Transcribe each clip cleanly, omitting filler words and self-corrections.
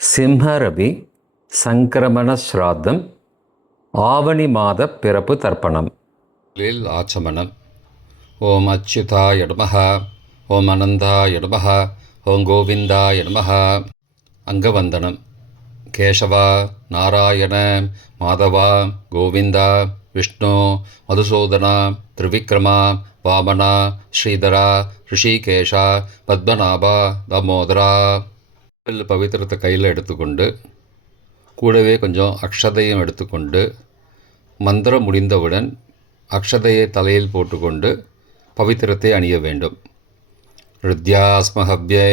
சிம்ஹரவி சங்கிரமண ஸ்ராத்தம் ஆவணி மாத பிறப்பு தர்ப்பணம். ஆச்சமனம். ஓம் அச்சுதாய நமஹ, ஓம் அனந்தாய நமஹ, ஓம் கோவிந்தாய நமஹ. அங்கவந்தனம். கேசவா, நாராயண, மாதவா, கோவிந்தா, விஷ்ணு, மதுசூதனா, திரிவிக்ரமா, வாமனா, ஸ்ரீதரா, ரிஷிகேஷா, பத்மநாபா, தாமோதரா. பவித்திரத்தை கையில் எடுத்துக்கொண்டு கூடவே கொஞ்சம் அக்ஷதையும் எடுத்துக்கொண்டு மந்திரம் முடிந்தவுடன் அக்ஷதையை தலையில் போட்டுக்கொண்டு பவித்திரத்தை அணிய வேண்டும். ருத்யாஸ்மஹவ்யே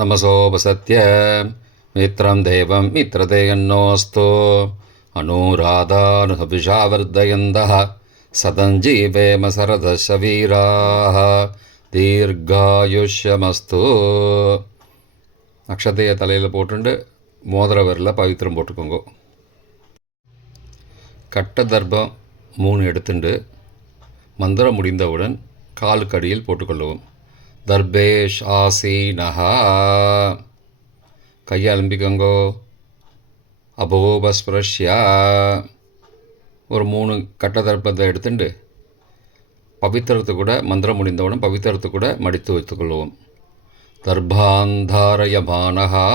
நமசோபசத்ய மித்ரம் தேவம் மித்ரதேயன்னோஸ்தோ அனுராதானுஹபிஷாவர்தயந்தः சதஞ்சீவேம சரதசவீராः தீர்காயுஷ்யமஸ்து. அக்ஷதையை தலையில் போட்டுண்டு மோதிர விரலில் பவித்திரம் போட்டுக்கோங்க. கட்ட தர்ப்பம் 3 எடுத்துண்டு மந்திரம் முடிந்தவுடன் காலுக்கு அடியில் போட்டுக்கொள்ளவும். தர்பேஷ் ஆசீனஹா. கையை அலம்பிக்கோங்கோ. அபோபஸ்பிரஷ்யா. ஒரு 3 கட்ட தர்ப்பத்தை எடுத்துட்டு பவித்திரத்தை கூட மந்திரம் முடிந்தவுடன் பவித்திரத்தை கூட மடித்து வைத்துக்கொள்வோம். தர்பாந்தாரயமானஹா.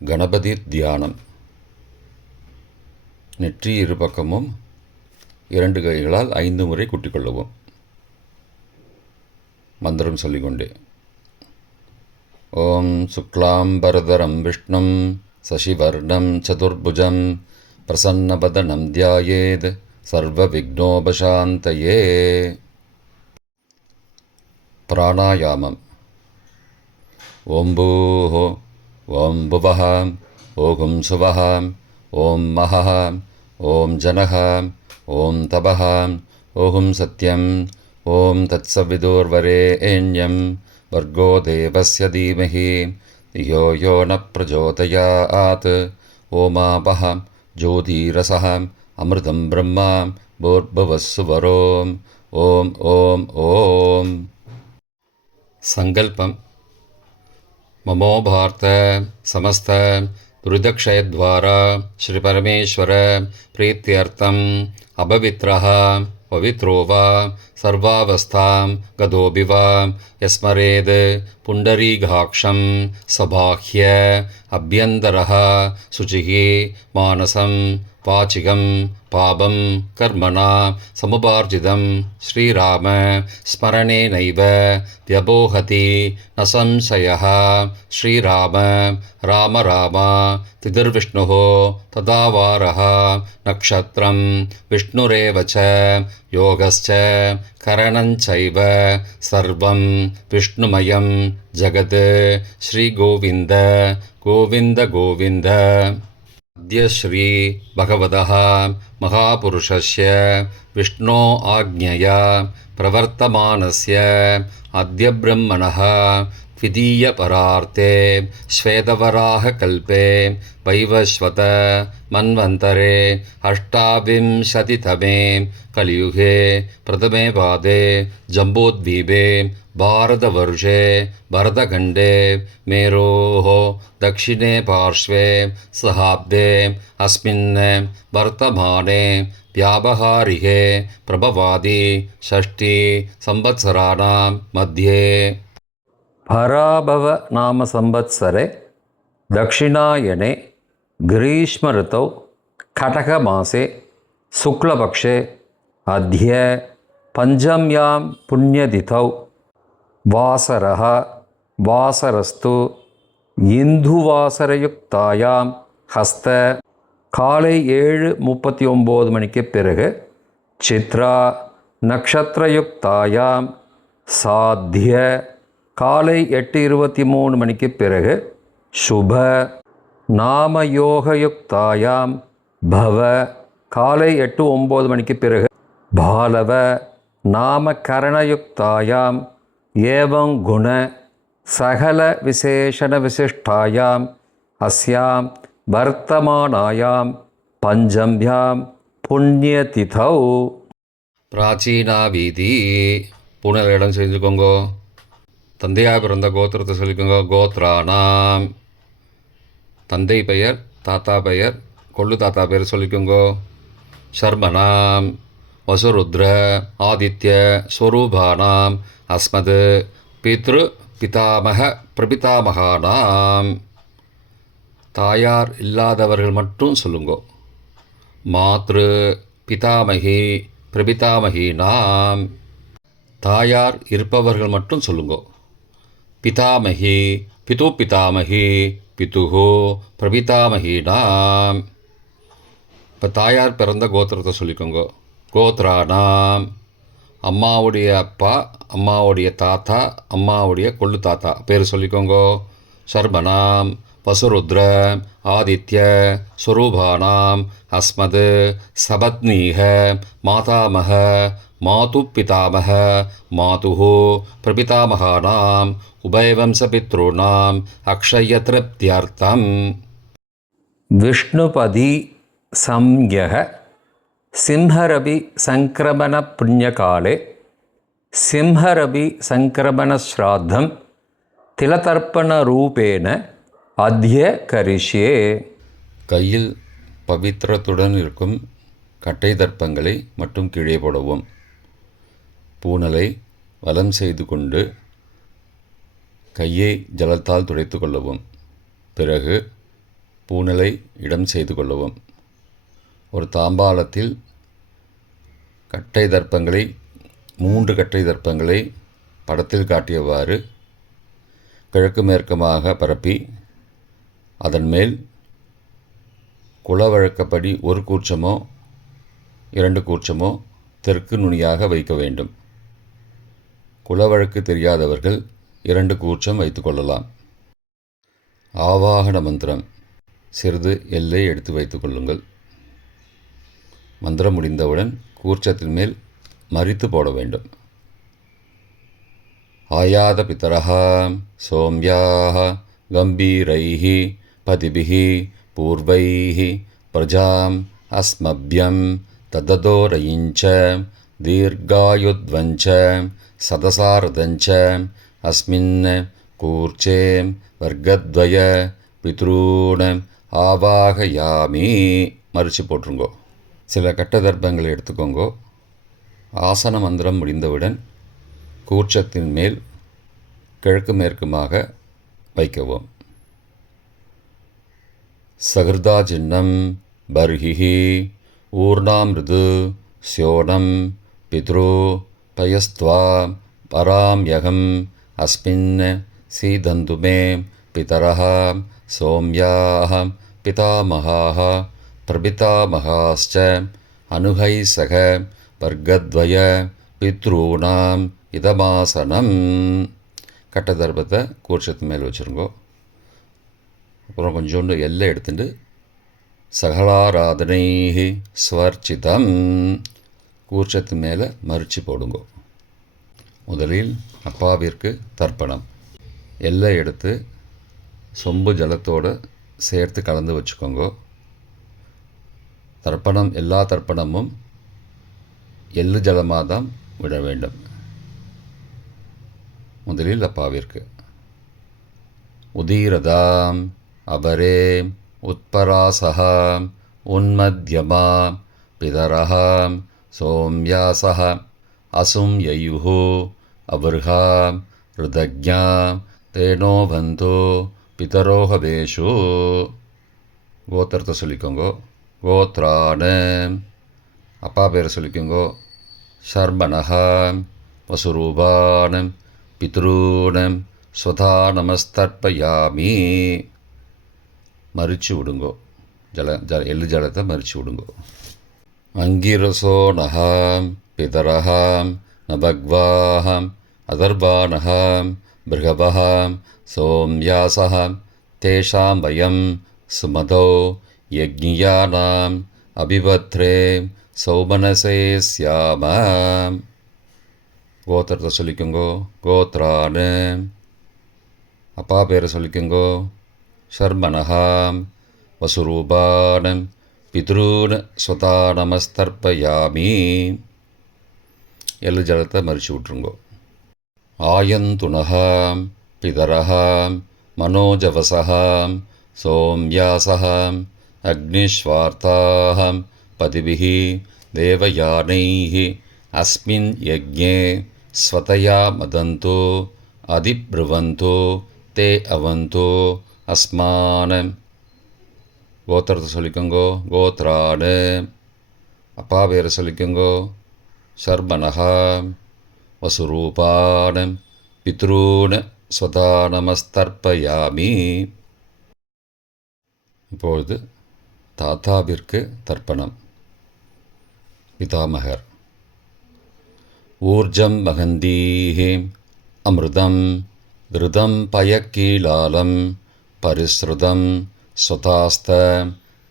கணபதி தியானம். நெற்றி இரு பக்கமும் 2 கைகளால் 5 முறை குட்டிக்கொள்ளவும். மந்திரம் சொல்லிக்கொண்டே. ஓம் சுக்லாம்பரதரம் விஷ்ணும் சசிவர்ணம் சதுர்புஜம் பிரசன்னபதனம் தியாயேத் சர்வ விக்னோபசாந்தயே. பிராணாயாமம். ஓம் பூஹ, ஓம் புவஹ, ஓம் சுவஹ, ஓம் மஹஹ, ஓம் ஜனஹ, ஓம் தபஹ, ஓம் சத்யம், ஓம் தத்சவிதுர்வரேண்யம் வர்கோ தேவஸ்ய தீமஹி யோ யோ ந பிரச்சோதயாத். ஓமாபஹ ஜோதிரசஹ அமிர்தம் பிரம்மா பூர்புவஸ்ஸுவரோம். ஓம் ஓம் ஓம். சங்கல்பம். மமோ பார்த்த சமஸ்த துரிதக்ஷயத்வாரா ஸ்ரீ பரமேஸ்வர பிரீத்தியர்த்தம் அபவித்ரஹ பவித்ரோ வா சர்வாவஸ்தாம் கதோபி வா யஸ்மரேத் புண்டரீகாக்ஷம் சபாஹ்ய அப்யந்தரஹ சுச்சிஹி மானசம் வாச்சிகம் பாபம் கர்மணா சமுபார்ஜிதம் ஸ்ரீராம ஸ்மரணேனைவ வியபோஹதி ந சம்சயः. ஸ்ரீராம ராம ராம திதிர்விஷ்ணுः ததாவாரः நக்ஷத்ரம் விஷ்ணுரேவ ச யோகஸ்ச கரணஞ்சைவ சர்வம் விஷ்ணுமயம் ஜகத். ஸ்ரீகோவிந்த கோவிந்த கோவிந்த. அத்ய ஸ்ரீ பகவதः மகாபுருஷஸ்ய விஷ்ணோ ஆக்ஞயா பிரவர்த்தமானஸ்ய அத்ய பிரம்மணः த்விதீய பரார்த்தே ஸ்வேதவராக கல்பே வைவஸ்வத மன்வந்தரே அஷ்டாவிம்சதிதமே கலியுகே பிரதமே பாதே ஜம்போத்வீபே பாரதவர்ஷே பரதகண்டே மேரோः दक्षिणे पार्श्वे सहाब्दे अस्मिन् वर्तमाने व्यावहारिके प्रभवादि षष्ठी संवत्सराणां मध्ये பராபவ நாம சம்பத்சரே தக்ஷிணாயனே கிரீஷ்ம ரிதௌ கடக மாசே சுக்லபக்ஷே அத்ய பஞ்சம்யாம் புண்ணியதிதௌ வாசரः வாசரஸ்து இந்துவாசரயுக்தாயாம் ஹஸ்த. காலை 7:39 மணிக்கு பிறகு சித்ரா நக்ஷத்ரயுக்தாயாம் சாத்திய. காலை 8:23 மணிக்கு பிறகு சுப நாமயோகயுக்தாயாம் பவ. காலை 8:09 மணிக்கு பிறகு பாலவ நாமகரணயுக்தாயாம் ஏவம் குண சகல விசேஷண விசிஷ்டாயாம் அஸ்யாம் வர்த்தமானாயாம் பஞ்சம்யாம் புண்ணியதிதௌ. பிராச்சீனா வீதி. பூனல் இடம் செஞ்சுக்கோங்கோ. தந்தையாக பிறந்த கோத்திரத்தை சொல்லிக்கோங்க. கோத்ரானாம். தந்தை பெயர், தாத்தா பெயர், கொள்ளு தாத்தா பெயர் சொல்லிக்கோங்கோ. சர்மனாம் வசுருத்ர ஆதித்ய ஸ்வரூபானாம் அஸ்மத் பித்ரு பிதாமக பிரபிதாமகானாம். தாயார் இல்லாதவர்கள் மட்டும் சொல்லுங்கோ. மாத்ரு பிதாமகி பிரபிதாமகீனாம். தாயார் இருப்பவர்கள் மட்டும் சொல்லுங்கோ. பிதாமகி பிது பிதாமகி பிதுஹோ பிரபிதாமகீனாம். இப்போ தாயார் பிறந்த கோத்திரத்தை சொல்லிக்கோங்க. கோத்ரானாம் அம்மாவுடைய அப்பா, அம்மாவுடைய தாத்தா, அம்மாவுடைய கொள்ளு தாத்தா பேர் சொல்லிக்கோங்கோ. சர்மனாம் வசுருத்ர ஆதித்ய ஸ்வரூபானாம் அஸ்மத் சபத்னீக மாதாமக மாது பிதாமக மாதுஹோ பிரபிதாமகானாம் உபயவம்சபித்ருணாம் அக்ஷயத்ருப்தியர்த்தம். விஷ்ணுபதி சம்யக சிம்ஹரபி சங்கிரமண புண்ணியகாலே சிம்ஹரபி சங்கிரமண ஸ்ராத்தம் திலதர்ப்பண ரூபேன அத்ய கரிஷ்யே. கையில் பவித்திரத்துடன் இருக்கும் கட்டை தர்ப்பங்களை மட்டும் கீழே போடவும். பூனலை வலம் செய்து கொண்டு கையை ஜலத்தால் துடைத்து கொள்ளவும். பிறகு பூனலை இடம் செய்து கொள்ளவும். ஒரு தாம்பாளத்தில் கட்டை தர்ப்பங்களை 3 கட்டை தர்ப்பங்களை படத்தில் காட்டியவாறு கிழக்கு மேற்கமாக பரப்பி அதன் மேல் குலவழக்கப்படி 1 கூர்ச்சமோ 2 கூர்ச்சமோ தெற்கு நுனியாக வைக்க வேண்டும். குலவழக்கு தெரியாதவர்கள் 2 கூர்ச்சம் வைத்து கொள்ளலாம். ஆவாகன மந்திரம் சிறிது எல்லை எடுத்து வைத்துக் கொள்ளுங்கள். மந்திரம் முடிந்தவுடன் கூர்ச்சத்தின் மேல் மரித்து போட வேண்டும். ஆயாத பிதரஹா சோம்யாஹ கம்பீரைஹி பதிபிஹி பூர்வைஹி பிரஜாம் அஸ்மப்யம் தததோரயிஞ்ச தீர்காயுத்வஞ்ச சதசாரதஞ்ச அஸ்மின் கூர்ச்சே வர்க்கத்வய பித்ரூண ஆவாகயாமி. மறித்து போட்டுருங்கோ. சில கட்ட தர்ப்பங்களை எடுத்துக்கோங்கோ. ஆசன மந்திரம் முடிந்தவுடன் கூர்ச்சத்தின் மேல் கிழக்கு மேற்குமாக வைக்கவும். சகிருதா சின்னம் பர்ஹிஹி ஊர்ணாமிருது ஸ்யோனம் பித்ரு பயஸ்த்வா பராம்யகம் அஸ்மின் சீதந்துமே பிதரஹ சோம்யாஹ பிதாமகாஹ பிரபிதாமகாஸ்ச அனுகை சக வர்க்கத்வய பித்ரூணாம் இதமாசனம். கட்ட தர்ப்பத்தை கூர்ச்சத்து மேல் வச்சுருங்கோ. அப்புறம் கொஞ்சோண்டு எல்லை எடுத்துட்டு சகலாராதனை ஸ்வர்ச்சிதம் கூர்ச்சத்து மேலே மறித்து போடுங்கோ. முதலில் அப்பாவிற்கு தர்ப்பணம். எல்லை எடுத்து சொம்பு ஜலத்தோடு சேர்த்து கலந்து வச்சுக்கோங்க. தர்ப்பணம் எல்லா தர்ப்பணமும் எள்ளு ஜலமாக தான் விட வேண்டும். முதலில் அப்பாவிற்கு உதீரதாம் அபரே உத்பராசகாம் உன்மத்யமாம் பிதரஹாம் சோம்யாசஹ அசும் யயுஹு அபர்ஹாம் ருதக்ஞாம் தேனோ பந்தோ பிதரோஹவேஷு. கோத்திரத்தை சொல்லிக்கோங்கோ. கோத்ரான அப்பா பேரை சொல்லிக்கோங்கோ. சர்மணஹாம் வசுரூபானம் பித்ரூனம் ஸ்வதா நமஸ்தர்ப்பயாமி. மறித்து விடுங்கோ. எள்ளு ஜலத்தை மறித்து விடுங்கோ. அங்கிரசோ நகாம் பிதரஹாம் நபக்வாஹாம் அதர்பானஹாம் பிருகபஹாம் சோம்யாசஹாம் தேஷாம் வயம் சுமதோ யக்ஞியானாம் அபிபத்ரே சௌமனசே ஸ்யாமாம். கோத்திரத்தை சொல்லிக்கோங்கோ. கோத்ரான அப்பா பேரை சொல்லிக்கோங்கோ. சர்மணஹாம் வசுரூபானம் பித்ரூன் ஸ்வதா நமஸ்தர்ப்பயாமி. எள்ளு ஜலத்தை மறித்து விட்ருங்கோ. ஆயந்துணஹாம் பிதரஹாம் மனோஜவசஹாம் सोम्यासः अग्निश्वार्ताः पतिभिः देवयानैः अस्मिन् यज्ञे स्वतया मदन्तो अधिब्रुवन्तो ते अवन्तो अस्मान् கோத்திரத்தை சொல்லிக்கோங்கோ. கோத்ரானு அப்பா பேரை சொல்லிக்கோங்கோ. சர்மனஹா வசுரூபான் பித்ரூன் ஸ்வதா நமஸ்தர்ப்பயாமி. இப்பொழுது தாத்தாவிற்கு தர்ப்பணம். பிதாமகர். ஊர்ஜம் மகந்தீஹி அமிர்தம் கிருதம் பயக்கீலாலம் பரிஸ்ருதம் ஸ்வதாஸ்த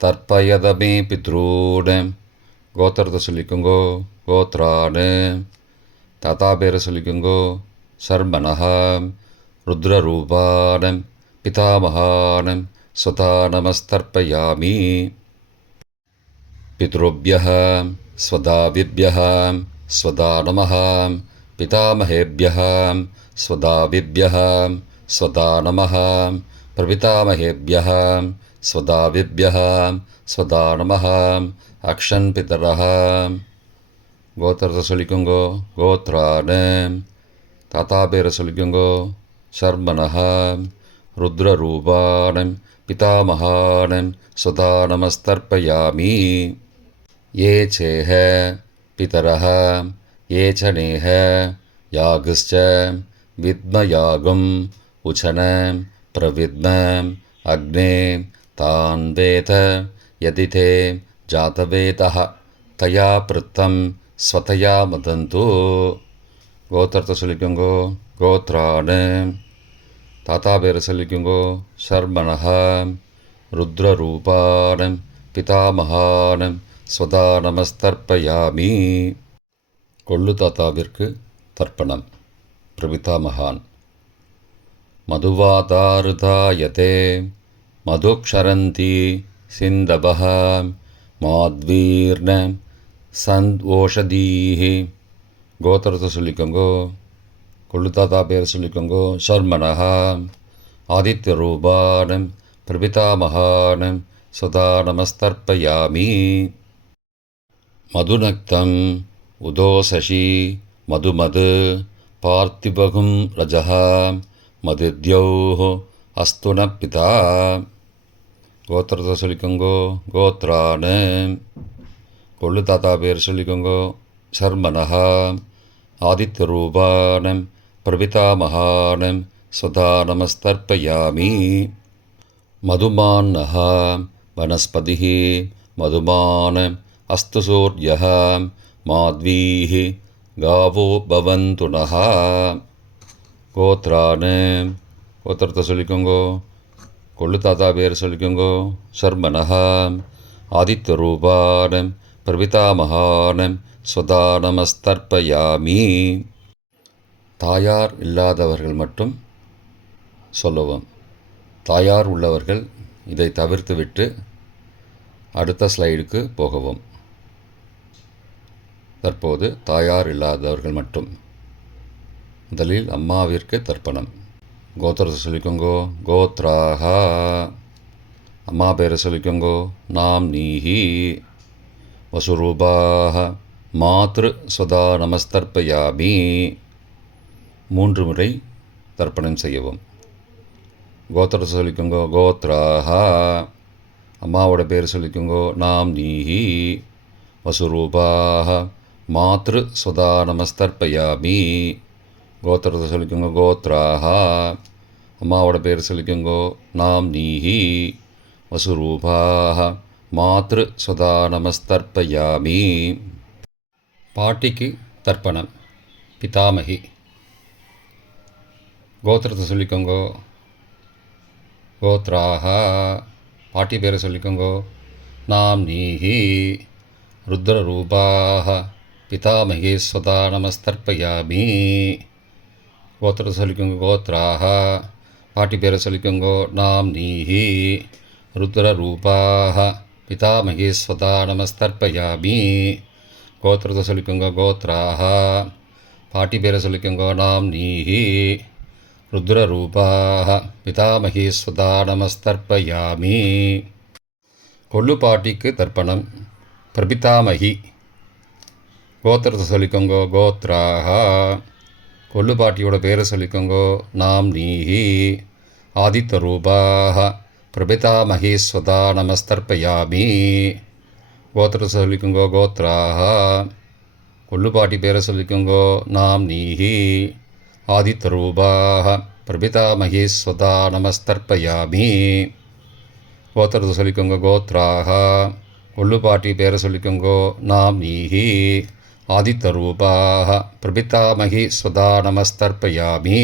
தர்ப்பயதமே பித்ரூன். கோத்திரத்தை சொல்லிக்கோங்கோ. கோத்ரானு தாத்தா பேரை சொல்லிக்கோங்கோ. சர்மனஹா ருத்ரரூபான் பிதாமகான் ஸ்வதா நமஸ்தர்ப்பயாமி. பித்ருभ्यः स्वदाविभ्यः स्वदा नमः. पितामहेभ्यः स्वदाविभ्यः स्वदा नमः. प्रपितामहेभ्यः स्वदाविभ्यः स्वदा नमः. अक्षन् पितरः. கோத்திரத்தை சொல்லிக்கோங்கோ. கோத்ரானு தாத்தா பேரை சொல்லிக்கோங்கோ. சர்மனஹா ருத்ரரூபான் பிதாமகான் ஸ்வதா நமஸ்தர்ப்பயாமி. ये चेह पितरः ये च नेह यागश्च विद्मयागम् उचन प्रविद्म अग्ने तान् वेद यदि ते जातवेदः तया पृत्तं स्वतया मदन्तु. கோத்திரத்தை சொல்லிக்கோங்கோ. கோத்ரானு தாத்தா பேரை சொல்லிக்கோங்கோ. சர்மனஹா ருத்ரரூபான் பிதாமகான் ஸ்வதா நமஸ்தர்ப்பயாமி. கொள்ளு தாத்தாவிற்கு தர்ப்பணம். பிரபிதாமகான். மதுவாதாருதாயதே மதுக்ஷரந்தி சிந்தபஹ மாத்வீர்ண சந்த்வோஷதீஹி. கோத்திரத்தை சொல்லிக்கோங்கோ. கொள்ளு தாத்தா பேர் சொல்லிக்கோங்கோ. சர்மனஹா ஆதித்யரூபான் பிரபிதாமகான் ஸ்வதா நமஸ்தர்ப்பயாமி. மதுநக்தம் உதோசசி மதுமது பார்த்திபகும் ரஜः மதித்யௌः அஸ்துன பிதா. கோத்திரத்தை சொல்லிக்கோங்கோ. கோத்ரானு கொள்ளு தாத்தா பேர் சொல்லிக்கோங்கோ. சர்மனஹா ஆதித்யரூபான் பிரபிதாமகான் ஸ்வதா நமஸ்தர்ப்பயாமி. மதுமான்னः वनस्पतिः मधुमान् अस्तु सूर्यः माध्वीः गावो भवन्तु नः. கோத்ரானு கோத்திரத்தை சொல்லிக்கோங்கோ. கொள்ளு தாத்தா பேர் சொல்லிக்கோங்கோ. சர்மனஹா ஆதித்யரூபான் பிரபிதாமகான் ஸ்வதா நமஸ்தர்ப்பயாமி. தாயார் இல்லாதவர்கள் மட்டும் சொல்லவும். தாயார் உள்ளவர்கள் இதை தவிர்த்துவிட்டு அடுத்த ஸ்லைடுக்கு போகவும். தற்போது தாயார் இல்லாதவர்கள் மட்டும். முதலில் அம்மாவிற்கு தர்ப்பணம். கோத்திரத்தை சொல்லிக்கோங்கோ. கோத்ராஹா அம்மா பேரை சொல்லிக்கோங்கோ. நாம் நீஹி வசுரூபாஹ மாத்ரு ஸ்வதா நமஸ்தர்ப்பயாமி. 3 முறை தர்ப்பணம் செய்யவும். கோத்திரத்தை சொல்லிக்கோங்கோ. கோத்ராஹா அம்மாவோட பேர் சொல்லிக்கோங்கோ. நாம் நீஹி வசுரூபாஹ மாத்ரு ஸ்வதா நமஸ்தர்ப்பயாமி. கோத்திரத்தை சொல்லிக்கோங்கோ. கோத்ராஹா அம்மாவோட பேர் சொல்லிக்கோங்கோ. நாம் நீஹி வசுரூபாஹ மாத்ரு ஸ்வதா நமஸ்தர்ப்பயாமி. பாட்டிக்கு தர்ப்பணம். பிதாமகி. கோத்திரத்தை சொல்லிக்கோங்கோ. கோத்ராஹா பாட்டி பேரை சொல்லிக்கோங்கோ. நாம் நீஹி ருத்ரரூபாஹ பிதாமகி ஸ்வதா நமஸ்தர்ப்பயாமி. கோத்திரத்தை சொல்லிக்கோங்கோ. கோத்ராஹா பாட்டி பேரை சொல்லிக்கோங்கோ. நாம் நீஹி ருத்ரரூபாஹ பிதாமகி ஸ்வதா நமஸ்தர்ப்பயாமி. கோத்திரத்தை சொல்லிக்கோங்கோ. கோத்ராஹா பாட்டி பேரை சொல்லிக்கோங்கோ. நாம் நீஹி ருத்ரரூபாः பிதாமகி ஸ்வதா நமஸ்தர்ப்பயாமி. கொள்ளுப்பாட்டிக்கு தர்ப்பணம். பிரபிதாமகி கோத்திரத்தை சொல்லிக்கோங்கோ. கோத்ராக கொள்ளுப்பாட்டியோட பேரை சொல்லிக்கோங்கோ. நாம் நீஹி. ஆதித்த ரூபாக பிரபிதாமகி ஸ்வதா நமஸ்தர்ப்பயாமி. கோத்திரத்தை சொல்லிக்கோங்கோ. கோத்ராக கொள்ளுப்பாட்டி பேரை சொல்லிக்கோங்கோ. நாம் நீஹி. ஆதித்த ரூபாக பிரபிதாமகி ஸ்வதா நமஸ்தர்ப்பயாமி. கோத்திரத்தை சொல்லிக்கோங்க. கோத்ராக கொள்ளுப்பாட்டி பேரை சொல்லிக்கோங்கோ. நாம் நீஹி. ஆதித்த ரூபாக பிரபிதாமகி ஸ்வதா நமஸ்தர்ப்பயாமி.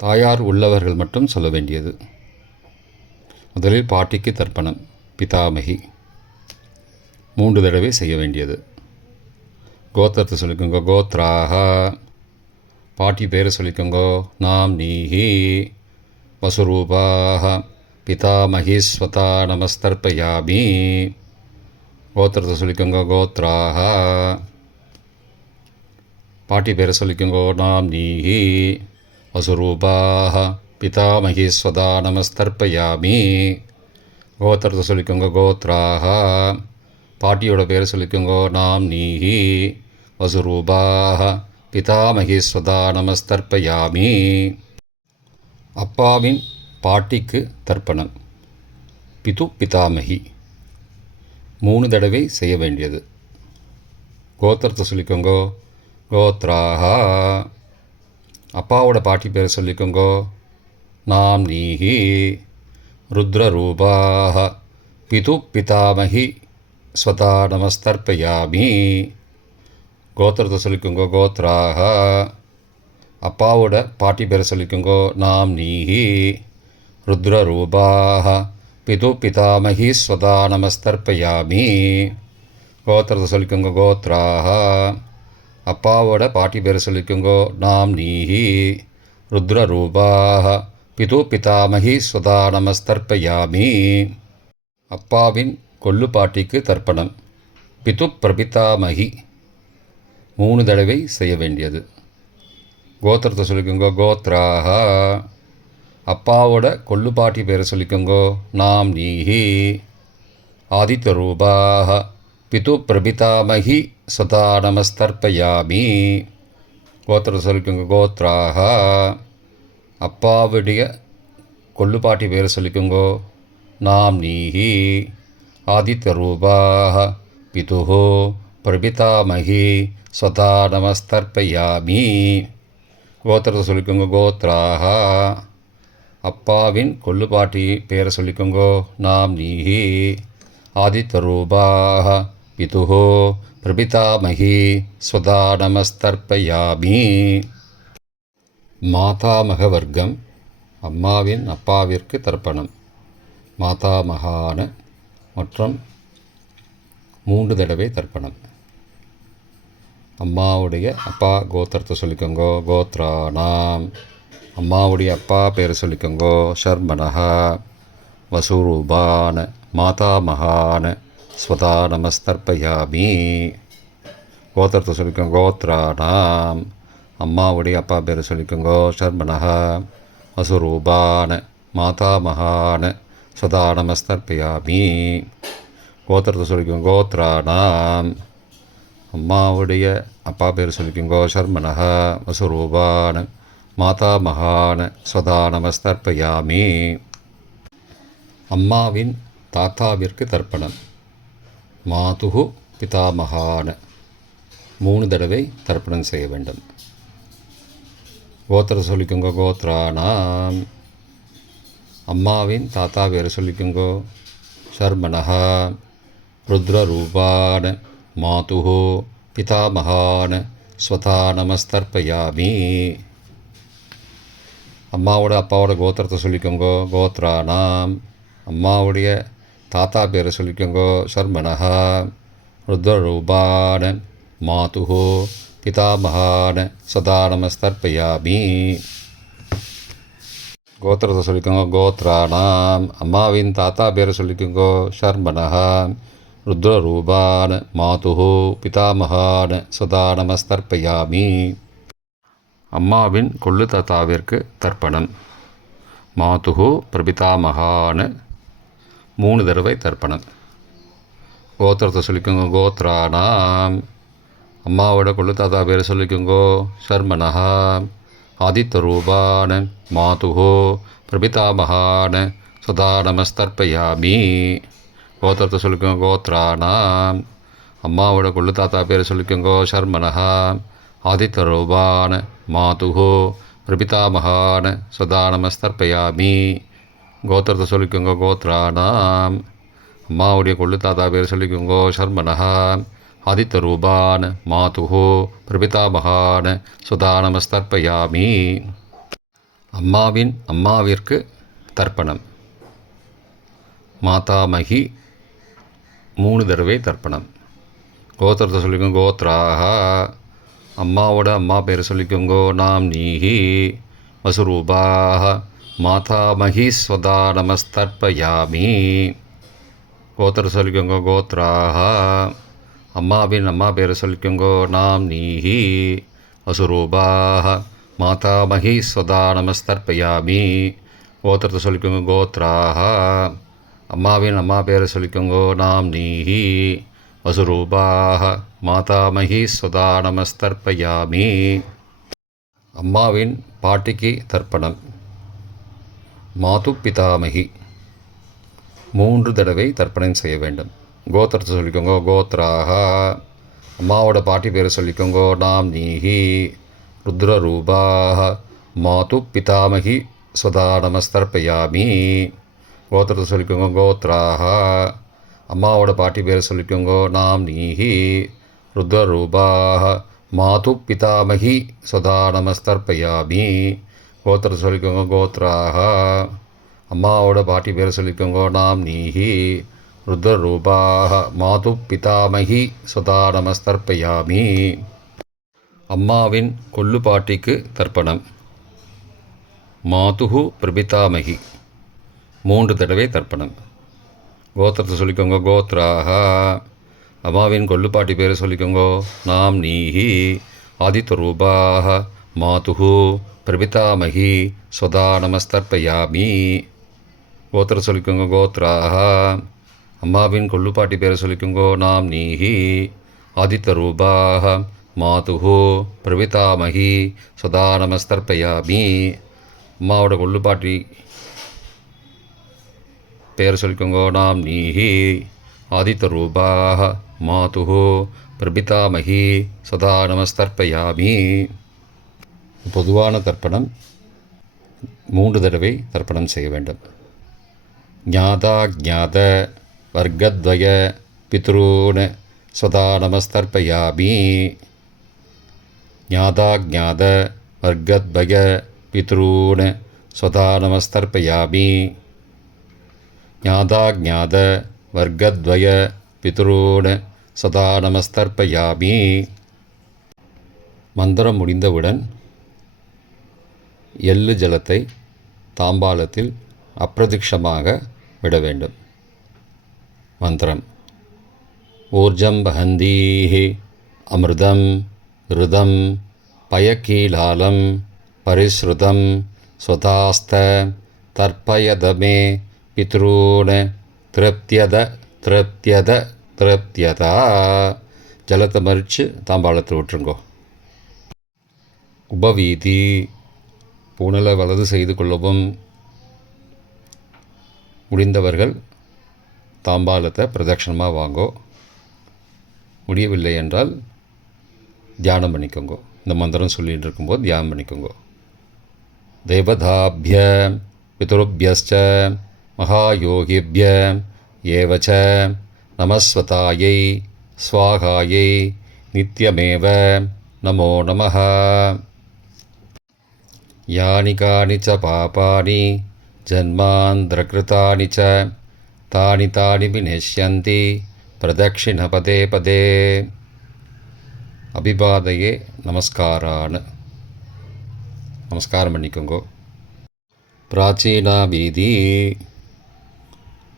தாயார் உள்ளவர்கள் மட்டும் சொல்ல வேண்டியது. முதலில் பாட்டிக்கு தர்ப்பணம். பிதாமகி 3 தடவை செய்ய வேண்டியது. கோத்திரத்தை சொல்லிக்கோங்க. கோத்ராக பாட்டி பேரை சொல்லிக்கோங்கோ. நாம் நீஹி. வசுரூபாக பிதாமகி ஸ்வதா நமஸ்தர்ப்பயாமி. கோத்திரத்தை சொல்லிக்கோங்க. கோத்ராக பாட்டி பேரை சொல்லிக்கோங்கோ. நாம் நீஹி. வசுரூபாக பிதாமகி ஸ்வதா நமஸ்தர்ப்பயாமி. கோத்திரத்தை சொல்லிக்கோங்க. கோத்ராக பாட்டியோட பேரை சொல்லிக்கோங்கோ. நாம் நீஹி. வசுரூபாக பிதாமகி ஸ்வதா நமஸ்தர்ப்பயாமி. அப்பாவின் பாட்டிக்கு தர்ப்பணம். பிது பிதாமகி 3 தடவை செய்ய வேண்டியது. கோத்திரத்தை சொல்லிக்கோங்கோ. கோத்ராக அப்பாவோட பாட்டி பேரை சொல்லிக்கோங்கோ. நாம் நீஹி. ருத்ரரூபாக பிது பிதாமகி ஸ்வதா நமஸ்தர்ப்பயாமி. கோத்திரத்தை சொல்லிக்கோங்கோ. கோத்ராக அப்பாவோட பாட்டி பேரை சொல்லிக்கோங்கோ. நாம் நீஹி. ருத்ரரூபாக பிது பிதாமகி ஸ்வதா நமஸ்தர்ப்பயாமி. கோத்திரத்தை சொல்லிக்கோங்க. கோத்ராக அப்பாவோட பாட்டி பேரை சொல்லிக்கோங்கோ. நாம் நீஹி. ருத்ரரூபாக பிது பிதாமகி ஸ்வதா நமஸ்தர்ப்பயாமி. அப்பாவின் கொள்ளுப்பாட்டிக்கு தர்ப்பணம். பிது பிரபிதாமகி 3 தடவை செய்ய வேண்டியது. கோத்திரத்தை சொல்லிக்கோங்கோ. கோத்ராக அப்பாவோட கொள்ளுப்பாட்டி பேரை சொல்லிக்கோங்கோ. நாம் நீஹி. ஆதித்த ரூபாக பிது பிரபிதாமகி ஸ்வதா நமஸ்தர்ப்பயாமி. கோத்திரத்தை சொல்லிக்கோங்க. கோத்ராக அப்பாவுடைய கொள்ளுப்பாட்டி பேரை சொல்லிக்கோங்கோ. நாம் நீஹி. ஆதித்த ரூபாக பிதுஹோ பிரபிதாமகி ஸ்வதா நமஸ்தர்ப்பயாமி. கோத்திரத்தை சொல்லிக்கோங்க. கோத்ராக அப்பாவின் கொள்ளுப்பாட்டி பேரை சொல்லிக்கோங்கோ. நாம் நீஹி. ஆதித்த ரூபாக பிதுஹோ பிரபிதாமகி ஸ்வதா நமஸ்தர்ப்பயாமி. மாதாமக வர்க்கம். அம்மாவின் அப்பாவிற்கு தர்ப்பணம். மாதாமகான மற்றும் 3 தடவை தர்ப்பணம். அம்மாவுடைய அப்பா கோத்திரத்தை சொல்லிக்கோங்கோ. கோத்ராணாம் அம்மாவுடைய அப்பா பேரை சொல்லிக்கோங்கோ. ஷர்மணஹ வசுரூபான மாதாமகான ஸ்வதா நமஸ்தர்ப்பயாமி. கோத்திரத்தை சொல்லிக்கோங்க. கோத்ராணாம் அம்மாவுடைய அப்பா பேரை சொல்லிக்கோங்கோ. ஷர்மணஹ வசுரூபான மாதாமகான ஸ்வதா நமஸ்தர்ப்பயாமி. கோத்திரத்தை சொல்லிக்கோங்க. கோத்ராணாம் அம்மாவுடைய அப்பா பேர் சொல்லிக்கோங்கோ. ஷர்மணஹ வசுரூபான மாதாமகான ஸ்வதா நமஸ்தர்ப்பயாமி. அம்மாவின் தாத்தாவிற்கு தர்ப்பணம். மாதுஹு பிதாமகான 3 தடவை தர்ப்பணம் செய்ய வேண்டும். கோத்திரத்தை சொல்லிக்கோங்க. கோத்ராணாம் அம்மாவின் தாத்தா பேரை சொல்லிக்கோங்கோ. ஷர்மணஹ ருத்ரரூபான மாதுஹோ பிதாமகான ஸ்வதா நமஸ்தர்ப்பயாமி. அம்மாவோட அப்பாவோட கோத்திரத்தை சொல்லிக்கோங்கோ. கோத்ராணாம் அம்மாவுடைய தாத்தா பேரை சொல்லிக்கோங்கோ. ஷர்மணஹ ருத்ரரூபான மாதுஹோ பிதாமகான ஸ்வதா நமஸ்தர்ப்பயாமி. கோத்திரத்தை சொல்லிக்கோங்க. கோத்ராணாம் அம்மாவின் தாத்தா பேரை சொல்லிக்கோங்கோ. ஷர்மணஹ ருத்ரரூபான மாதுஹோ பிதாமகான ஸ்வதா நமஸ்தர்ப்பயாமி. அம்மாவின் கொள்ளு தாத்தாவிற்கு தர்ப்பணம். மாதுகு பிரபிதாமகான்னு 3 தடவை தர்ப்பணம். கோத்திரத்தை சொல்லிக்கோங்க. கோத்ரானாம். அம்மாவோட கொள்ளு தாத்தா பேர் சொல்லிக்கோங்கோ. சர்மனஹா. ஆதித்யரூபான் மாதுகு பிரபிதாமகான் சதா நமஸ்தர்ப்பயாமி. கோத்திரத்தை சொல்லிக்கோங்க. கோத்ரானாம். அம்மாவோட கொள்ளு தாத்தா பேர் சொல்லிக்கோங்கோ. சர்மனஹா. ஆதித்யரூபான் மாதுகு பிரபிதாமகான் சதா நமஸ்தர்ப்பயாமி. கோத்திரத்தை சொல்லிக்கோங்க. கோத்ரானாம். அம்மாவுடைய கொள்ளு தாத்தா பேர் சொல்லிக்கோங்கோ. சர்மனஹா. ஆதித்யரூபான் மாதுகு பிரபிதாமகான் சுதா நமஸ்தர்ப்பயாமி. அம்மாவிற்கு தர்ப்பணம். மாதாமகி 3 தடவை தர்ப்பணம். கோத்திரத்தை சொல்லிக்கோங்க. கோத்ராக. அம்மாவோட அம்மா பேர் சொல்லிக்கோங்கோ. நாம் நீஹி வசுரூபாக மாதாமகி ஸ்வதா நமஸ்தர்ப்பயாமி. கோத்திரத்தை சொல்லிக்கோங்க. கோத்ராக. அம்மாவின் அம்மா பேர் சொல்லிக்கோங்கோ. நாம் நீஹி வசுரூபாக மாதாமகி ஸ்வதா நமஸ்தர்ப்பயாமி. கோத்திரத்தை சொல்லிக்கோங்க. கோத்ராக. அம்மாவின் அம்மா பேர் சொல்லிக்கோங்கோ. நாம் நீஹி வசுரூபாக மாதாமகி ஸ்வதா நமஸ்தர்ப்பயாமி. அம்மாவின் பாட்டிக்கு தர்ப்பணம். மாது பிதாமகி 3 தடவை தர்ப்பணம் செய்ய வேண்டும். கோத்திரத்தை சொல்லிக்கோங்க. கோத்ராக. அம்மாவோட பாட்டி பேர் சொல்லிக்கோங்கோ. நாம் நீஹி ருத்ரரூபாக மாது பிதாமகி ஸ்வதா நமஸ்தர்ப்பயாமி. கோத்திரத்தை சொல்லிக்கோங்க. கோத்ராக. அம்மாவோட பாட்டி பேர் சொல்லிக்கோங்கோ. நாம் நீஹி ருத்ரரூபாக மாது பிதாமகி ஸ்வதா நமஸ்தர்ப்பயாமி. கோத்திரத்தை சொல்லிக்கோங்க. கோத்ராக. அம்மாவோட பாட்டி பேர் சொல்லிக்கோங்கோ. நாம் நீஹி ருத்ரரூபாக மாது பிதாமகி ஸ்வதா நமஸ்தர்ப்பயாமி. அம்மாவின் கொள்ளு பாட்டிக்கு தர்ப்பணம். மாதுகு பிரபிதாமகி 3 தடவை தர்ப்பணம். கோத்திரத்தை சொல்லிக்கோங்க. கோத்ராக. அம்மாவின் கொள்ளு பாட்டி பேர் சொல்லிக்கோங்கோ. நாம் நீஹி ஆதித்யரூபாக மாதுகு பிரபிதாமகி ஸ்வதா நமஸ்தர்ப்பயாமி. கோத்திரத்தை சொல்லிக்கோங்க. கோத்ராக. அம்மாவின் கொள்ளு பாட்டி பேர் சொல்லிக்கோங்கோ. நாம் நீஹி ஆதித்யரூபாக மாதுகு பிரபிதாமகி ஸ்வதா நமஸ்தர்ப்பயாமி. அம்மாவோட கொள்ளு பாட்டி பேர் சொல்லிக்கோங்கோ. நாம் நீஹி ஆதித்யரூபாக மாதுகு பிரபிதாமகி சதா நமஸ்தர்ப்பயாமி. பொதுவான தர்ப்பணம் 3 தடவை தர்ப்பணம் செய்ய வேண்டும். ஞாதா ஞாத வர்க்கத்வய பித்ரூன் ஸ்வதா நமஸ்தர்ப்பயாமி. ஞாதா ஞாத வர்க்கத்வய பித்ரூன் ஸ்வதா நமஸ்தர்ப்பயாமி. ஞாதா ஞாத வர்க்கத்வய பித்ரூன் சதா நமஸ்தர்ப்பயாமி. மந்திரம் முடிந்தவுடன் எள்ளு ஜலத்தை தாம்பாலத்தில் அப்பிரதிக்ஷமாக விட வேண்டும். மந்திரம். ஊர்ஜம் வஹந்தீஹி அமிர்தம் ருதம் பயக்கீலாலம் பரிஸ்ருதம் ஸ்வதாஸ்த தர்ப்பயதமே பித்ரூன் திருப்தியத திருப்தியத திருப்தியதா. ஜலத்தை மறித்து தாம்பாளத்தில் விட்டுருங்கோ. உபவீதி. புனலை வலது செய்து கொள்ளவும். முடிந்தவர்கள் தாம்பாலத்தை பிரதட்சணமாக வாங்கோ. முடியவில்லை என்றால் தியானம் பண்ணிக்கோங்க. இந்த மந்திரம் சொல்லிகிட்டு இருக்கும்போது தியானம் பண்ணிக்கோங்க. தேவதாபிய பிதுருபியஸ்ச மகாயோகிபிய ஏவச்ச நமஸ்வதாயை ஸ்வாகாயை நித்யமேவ நமோ நமः. யானி கானி ச பாபானி ஜன்மாந்திரகிருதானி ச தானி தானி விநஷ்யந்தி பிரதட்சிண பதே பதே. அபிபாதையே நமஸ்காரான்னு நமஸ்காரம் பண்ணிக்கோங்கோ. பிராச்சீனா வீதி.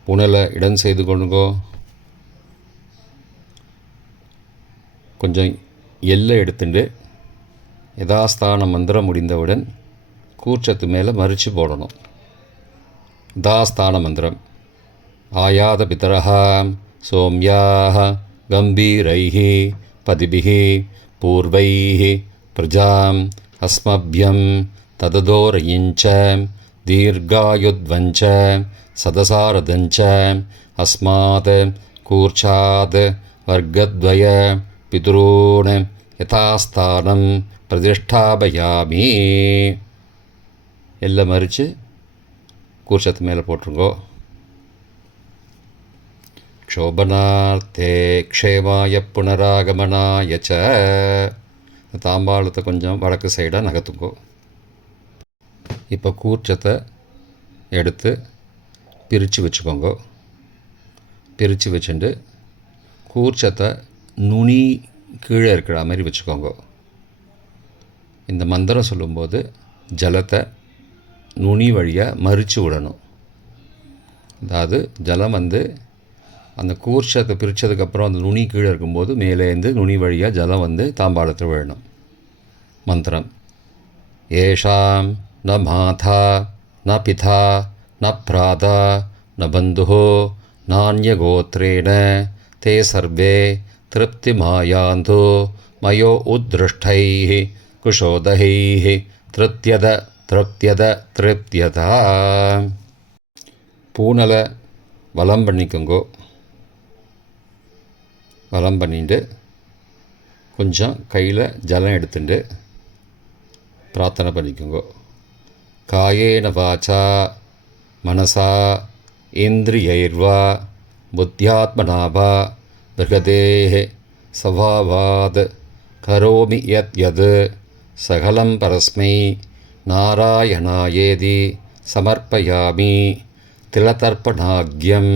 புனலை இடம் செய்து கொள்ளுங்கோ. கொஞ்சம் எள்ளை எடுத்துட்டு யதாஸ்தான மந்திரம் முடிந்தவுடன் கூர்ச்சத்து மேலே மறித்து போடணும். யதாஸ்தான மந்திரம் ஆயாத பிதரஹ சோம்யாக கம்பீரைः பதிபிः பூர்வைः பிரஜாம் அஸ்மப்யம் தததோரயிஞ்ச தீர்காயுத்வஞ்ச சதசாரதஞ்ச அஸ்மாத் கூர்ச்சாத் வர்க்கத்வய பிதுரூன் யதாஸ்தானம் பிரதிஷ்டாபயாமி. எல்லாம் மறித்து கூர்ச்சத்து மேலே போட்டுருங்கோ. க்ஷோபனார்த்தே க்ஷேமாய புனராகமனாய ச. தாம்பாளத்தை கொஞ்சம் வடக்கு சைடாக நகர்த்துங்கோ. இப்போ கூர்ச்சத்தை எடுத்து பிரித்து வச்சுக்கோங்க. பிரித்து வச்சுட்டு கூர்ச்சத்தை நுனி கீழே இருக்கிற மாதிரி வச்சுக்கோங்க. இந்த மந்திரம் சொல்லும்போது ஜலத்தை நுனி வழியாக மறித்து விடணும். அதாவது ஜலம் அந்த கூர்ச்சத்தை பிரித்ததுக்கப்புறம் அந்த நுனி கீழே இருக்கும்போது மேலேருந்து நுனி வழியாக ஜலம் தாம்பாளத்தில் விழணும். மந்திரம் ஏஷாம் ந மாதா ந பிதா ந பிராதா ந பந்துஹோ நான்யகோத்ரேண தே சர்வே திருப்திமாயாந்தோ மயோ உத்ருஷ்டைः குஷோதகைः திருப்தியத திருப்தியத திருப்தியதா. பூனலை வலம் பண்ணிக்கோங்கோ. வலம் பண்ணிட்டு கொஞ்சம் கையில் ஜலம் எடுத்துட்டு பிரார்த்தனை பண்ணிக்கோங்கோ. காயேன வாச்சா மனசா இந்திரியைர்வா புத்தியாத்மனாவா பிருகதேஹ சவாவாத் கரோமி யத் யத் சகலம் பரஸ்மை நாராயணாயேதி சமர்ப்பயாமி திலதர்ப்பணாக்யம்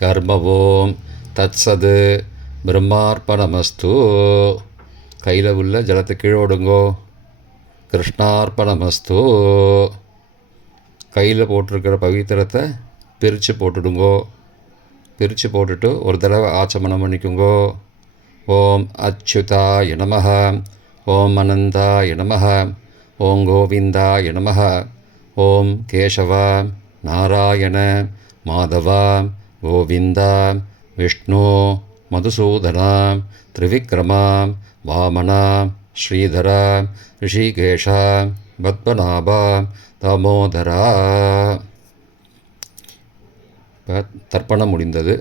கர்மவோம் தத்சத் பிரம்மார்ப்பணமஸ்து. கையில் உள்ள ஜலத்தை கீழோடுங்கோ. கிருஷ்ணார்ப்பணமஸ்து. கையில் போட்டிருக்கிற பவித்திரத்தை பிரித்து போட்டுடுங்கோ. பிரித்து போட்டுட்டு ஒரு தடவை ஆச்சமனம் பண்ணிக்குங்கோ. ஓம் அச்சுதாய நமஹ, ஓம் அனந்தாய நமஹ, ஓம் கோவிந்தாய நமஹ, ஓம் கேசவ நாராயண மாதவ கோவிந்தா விஷ்ணு மதுசூதனா திரிவிக்ரமா வாமனா ஸ்ரீதரா ரிஷிகேஷா பத்மநாபா தாமோதரா. இப்போ தர்ப்பணம் முடிந்தது.